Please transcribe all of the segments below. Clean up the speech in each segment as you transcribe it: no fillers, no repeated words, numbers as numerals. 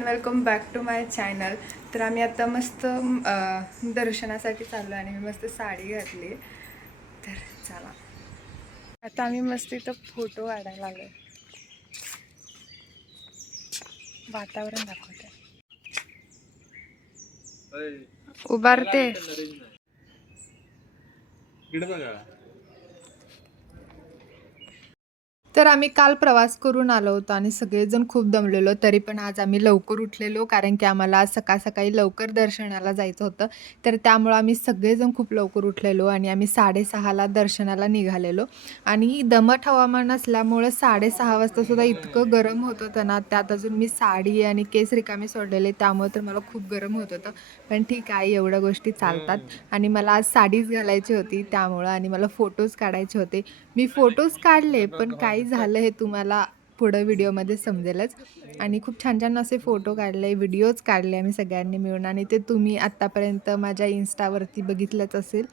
And welcome back to my channel. तर आम्ही आता मस्त दर्शनासाठी चाललो आणि मी मस्त साडी घातली. तर चला आता आम्ही मस्त इथं फोटो काढायला आलो. वातावरण दाखवते, उभारते. तर आम्ही काल प्रवास करून आलो होतो आणि सगळेजण खूप दमलेलो. तरी पण आज आम्ही लवकर उठलेलो, कारण की आम्हाला आज सकाळी लवकर दर्शनाला जायचं होतं. तर त्यामुळं आम्ही सगळेजण खूप लवकर उठलेलो आणि आम्ही 6:30ला दर्शनाला निघालेलो. आणि दमट हवामान असल्यामुळं 6:30 वाजतासुद्धा इतकं गरम होत होतं ना, त्यात अजून मी साडी आणि केस रिकामे सोडलेले, त्यामुळे तर मला खूप गरम होत होतं. पण ठीक आहे, एवढ्या गोष्टी चालतात. आणि मला आज साडीच घालायची होती त्यामुळं, आणि मला फोटोज काढायचे होते. मी फोटोज काढले, पण काय झालं हे तुम्हाला पुढं व्हिडिओमध्ये समजेलच. आणि खूप छान छान असे फोटो काढले, व्हिडिओज काढले आम्ही सगळ्यांनी मिळून, आणि ते तुम्ही आत्तापर्यंत माझ्या इन्स्टावरती बघितलंच असेल.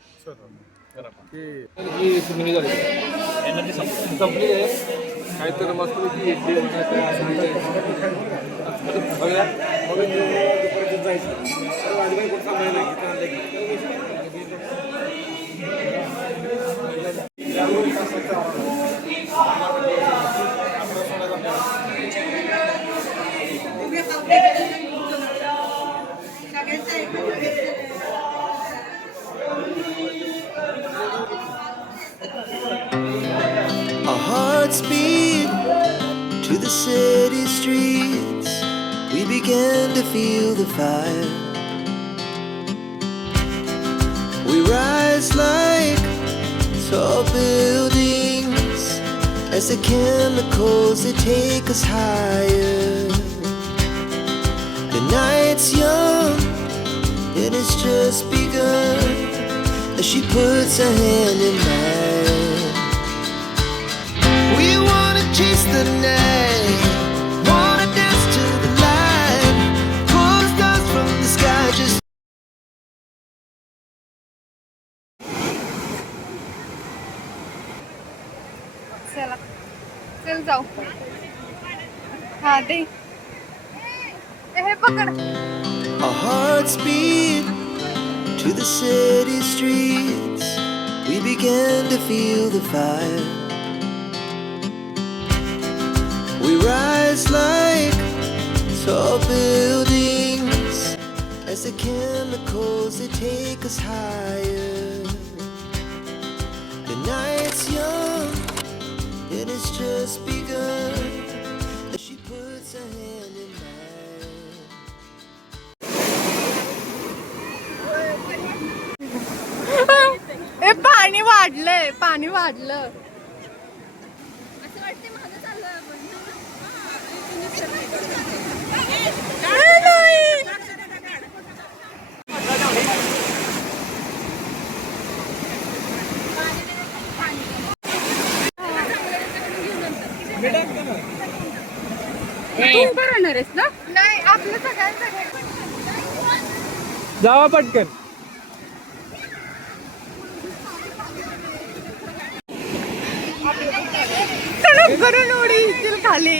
Our hearts beat to the city streets. We began to feel the fire. We rise like tall buildings as the chemicals they take us higher. The night's young and it's just begun as she puts her hand in mine. We wanna chase the night, wanna dance to the light, pull the stars from the sky just. चला चल जाऊ. हा दे हे पकड. Our hearts beat to the city streets. We began to feel the fire. We rise like tall buildings as the chemicals they take us higher. The night's young and it's just begun as she puts her hand in mine. ए पाणी वाढलंय, पाणी वाढलं. तू राहणार आहेस ना? नाही, आपलं सगळ्यांचं जावा पटकन. करून उडी येतील खाली.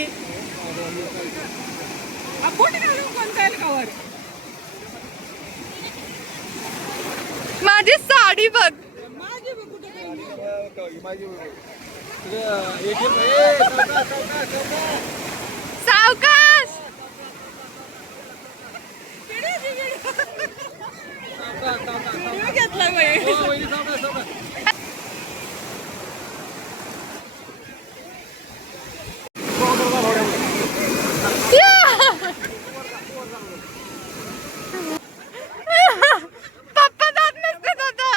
माझी साडी बघ. सावकाश. पप्पा जात नसते आता.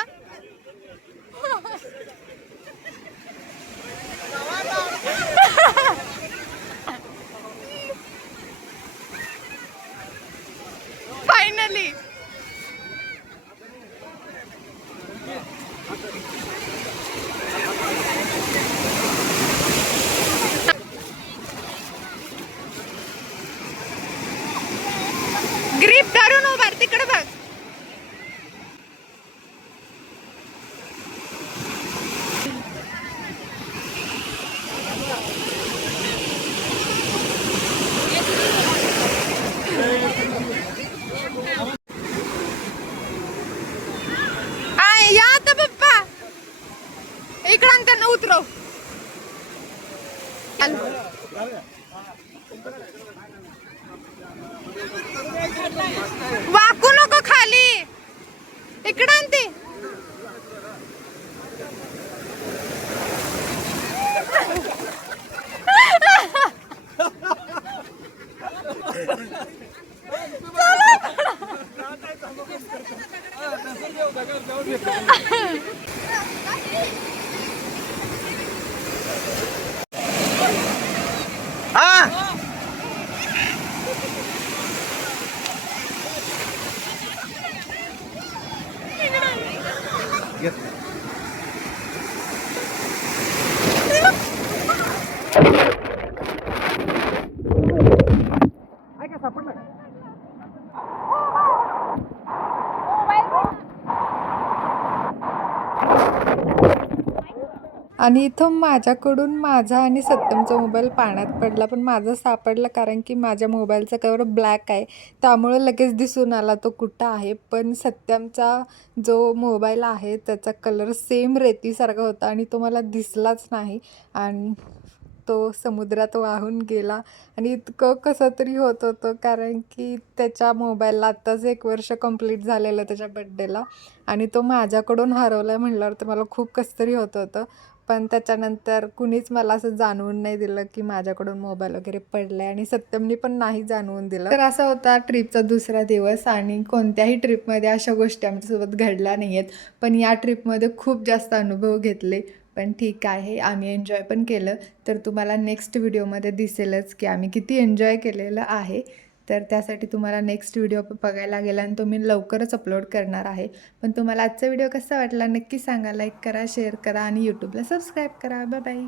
वाकू नको खाली, इकडं आणते. आणि इथं माझ्याकडून माझा आणि सत्यमचा मोबाईल पाण्यात पडला, पण माझा सापडला कारण की माझ्या मोबाईलचा कवर ब्लॅक आहे, त्यामुळं लगेच दिसून आला तो कुठं आहे. पण सत्यमचा जो मोबाईल आहे त्याचा कलर सेम रेतीसारखा होता आणि तो मला दिसलाच नाही आणि तो समुद्रात वाहून गेला. आणि इतकं कसं तरी होत होतं कारण की त्याच्या मोबाईलला आत्ताच 1 वर्ष कंप्लीट झालेलं त्याच्या बड्डेला आणि तो माझ्याकडून हरवला आहे म्हटल्यावर तर मला खूप कसं तरी होत होतं. पण त्याच्यानंतर कुणीच मला असं जाणवून नाही दिलं की माझ्याकडून मोबाईल वगैरे पडला आहे आणि सत्यमनी पण नाही जाणवून दिलं. तर असा होता ट्रिपचा दुसरा दिवस आणि कोणत्याही ट्रिपमध्ये अशा गोष्टी आमच्यासोबत घडल्या नाही आहेत. पण या ट्रिपमध्ये खूप जास्त अनुभव घेतले. पण ठीक आहे, आम्ही एन्जॉय पण केलं. तर तुम्हाला नेक्स्ट व्हिडिओमध्ये दिसेलच की आम्ही किती एन्जॉय केलेलं आहे. तर त्यासाठी तुम्हाला नेक्स्ट व्हिडिओ बघायला लागेल आणि तो मी लवकरच अपलोड करणार आहे. पण तुम्हाला आजचा व्हिडिओ कसा वाटला नक्की सांगा. लाईक करा, शेअर करा आणि यूट्यूबला सबस्क्राईब करा. Bye bye.